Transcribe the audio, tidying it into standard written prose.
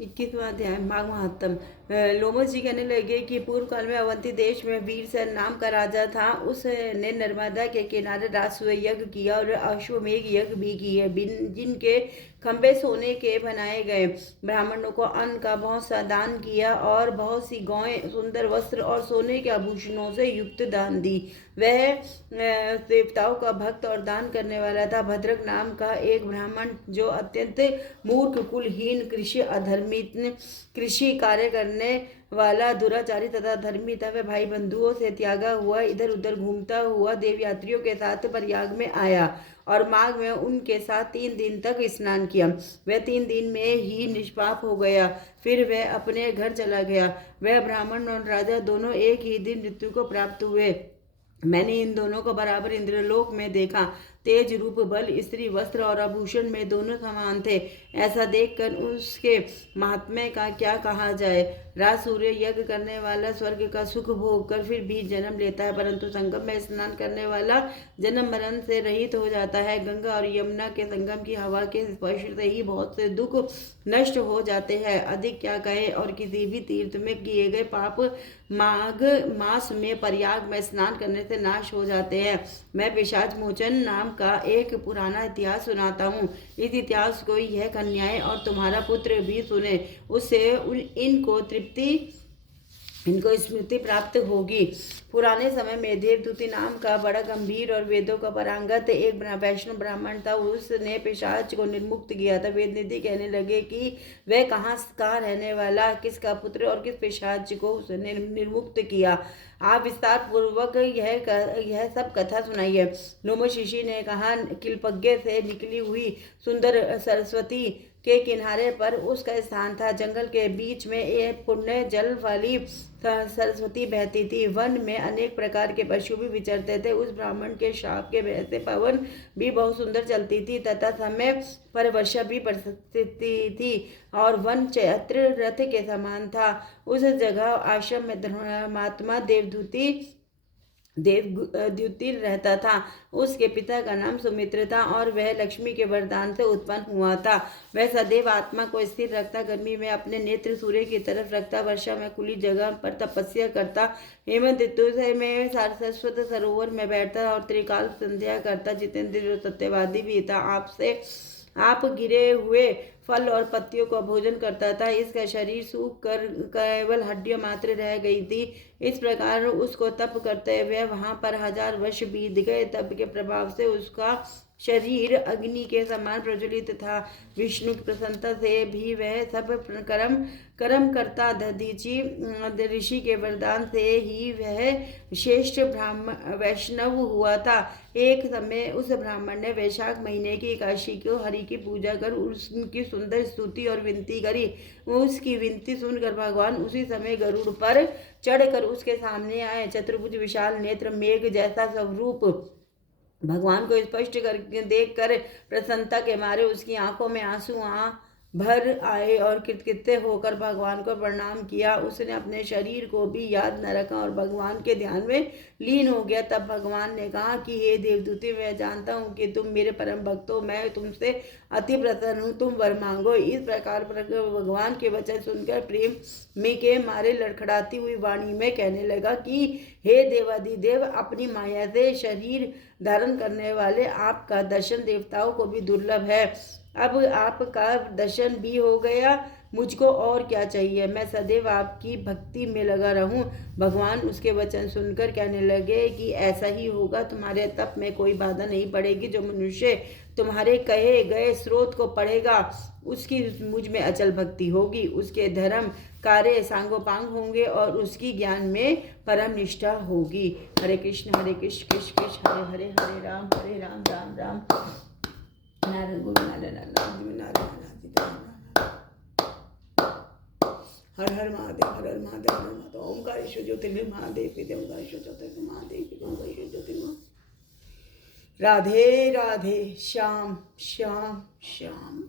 21वां अध्याय माघ महात्म। लोमस जी कहने लगे कि पूर्व काल में अवंती देश में वीरसेन नाम का राजा था। उसने नर्मदा के किनारे राजसूय यज्ञ किया और अश्वमेघ यज्ञ भी किए, जिनके खंभे सोने के बनाए गए। ब्राह्मणों को अन्न का बहुत सा दान किया और बहुत सी गौएं, सुंदर वस्त्र और सोने के आभूषणों से युक्त दान दी। वह देवताओं का भक्त और दान करने वाला था। भद्रक नाम का एक ब्राह्मण, जो अत्यंत मूर्ख, कुलहीन, कृषि अधर्मी, कृषि कार्य करने वाला, दुराचारी तथा धर्मी था, वह भाई बंधुओं से त्यागा हुआ इधर उधर घूमता हुआ देव यात्रियों के साथ प्रयाग में आया और माघ में उनके साथ 3 दिन तक स्नान किया। वह 3 दिन में ही निष्पाप हो गया। फिर वह अपने घर चला गया। वह ब्राह्मण और राजा दोनों एक ही दिन मृत्यु को प्राप्त हुए। मैंने इन दोनों को बराबर इंद्रलोक में देखा। तेज, रूप, बल, स्त्री, वस्त्र और आभूषण में दोनों समान थे। ऐसा देखकर उसके महात्म्य का क्या कहा जाए। राज सूर्य यज्ञ करने वाला स्वर्ग का सुख भोग कर फिर भी जन्म लेता है, परंतु संगम में स्नान करने वाला जन्म मरण से रहित हो जाता है। गंगा और यमुना के संगम की हवा के स्पर्श से ही बहुत से दुख नष्ट हो जाते हैं। अधिक क्या कहे, और किसी भी तीर्थ में किए गए पाप माघ मास में प्रयाग में स्नान करने से नाश हो जाते हैं। मैं पिशाच मोचन नाम का एक पुराना इतिहास सुनाता हूँ। इस इतिहास को यह कन्याएं और तुम्हारा पुत्र भी सुने, उससे इनको स्मृति प्राप्त होगी। पुराने समय में देवदूति नाम का बड़ा गंभीर और वेदों का पारंगत एक वैष्णव ब्राह्मण था। उसने पिशाच को निर्मुक्त किया था। वेदनिधि कहने लगे कि वह कहाँ का रहने वाला, किसका पुत्र और किस पिशाच को उसने निर्मुक्त किया। आप विस्तार पूर्वक यह सब कथा सुनाइए। लोमस ऋषि ने कहा, किलपज्ञ से निकली हुई सुंदर सरस्वती के किनारे पर उसका स्थान था। जंगल के बीच में एक पुण्य जल वाली सरस्वती बहती थी। वन में अनेक प्रकार के पशु भी विचरते थे। उस ब्राह्मण के शाप के वजह से पवन भी बहुत सुंदर चलती थी तथा समय पर वर्षा भी बरसती थी और वन चैत्र रथ के समान था। उस जगह आश्रम में धर्मात्मा देवद्युति रहता था। उसके पिता का नाम सुमित्र था और वह लक्ष्मी के वरदान से उत्पन्न हुआ था। वह सदैव आत्मा को स्थिर रखता, गर्मी में अपने नेत्र सूर्य की तरफ रखता, वर्षा में खुली जगह पर तपस्या करता, हेमंत ऋतु में सारस्वत सरोवर में बैठता और त्रिकाल संध्या करता। जितेंद्र और सत्यवादी भी था। आप गिरे हुए फल और पत्तियों का भोजन करता था। इसका शरीर सूख कर केवल हड्डियां मात्र रह गई थी। इस प्रकार उसको तप करते हुए वहां पर 1000 वर्ष बीत गए। तप के प्रभाव से उसका शरीर अग्नि के समान प्रज्वलित था। विष्णु की प्रसन्नता से भी वह सब कर्म करता। दधीचि ऋषि के वरदान से ही वह श्रेष्ठ वैष्णव हुआ था। एक समय उस ब्राह्मण ने वैशाख महीने की एकादशी को हरि की पूजा कर उसकी सुंदर स्तुति और विनती करी। उसकी विनती सुनकर भगवान उसी समय गरुड़ पर चढ़कर उसके सामने आए। चतुर्भुज, विशाल नेत्र, मेघ जैसा स्वरूप भगवान को स्पष्ट करके देखकर प्रसन्नता के मारे उसकी आंखों में आंसू भर आए और कृतकृत्य होकर भगवान को प्रणाम किया। उसने अपने शरीर को भी याद न रखा और भगवान के ध्यान में लीन हो गया। तब भगवान ने कहा कि हे देवदूते, मैं जानता हूँ कि तुम मेरे परम भक्त हो। मैं तुमसे अति प्रसन्न हूँ, तुम वर मांगो। इस प्रकार भगवान के वचन सुनकर प्रेम में के मारे लड़खड़ाती हुई वाणी में कहने लगा कि हे देवाधिदेव, अपनी माया से शरीर धारण करने वाले आपका दर्शन देवताओं को भी दुर्लभ है। अब आपका दर्शन भी हो गया, मुझको और क्या चाहिए। मैं सदैव आपकी भक्ति में लगा रहूं। भगवान उसके वचन सुनकर कहने लगे कि ऐसा ही होगा। तुम्हारे तप में कोई बाधा नहीं पड़ेगी। जो मनुष्य तुम्हारे कहे गए स्रोत को पढ़ेगा, उसकी मुझ में अचल भक्ति होगी। उसके धर्म कार्य सांगोपांग होंगे और उसकी ज्ञान में परम निष्ठा होगी। हरे कृष्ण कृष्ण कृष्ण हरे हरे, हरे राम राम राम नारायण हर हर महादेव, हर हर महादेव, हर हर महादेव। ओंकारेश्वर ज्योतिर्लिंग महादेव की जय, ओंकारेश्वर ज्योतिर्लिंग महादेव की जय, ओंकारेश्वर ज्योतिर्लिंग। राधे राधे, श्याम श्याम श्याम।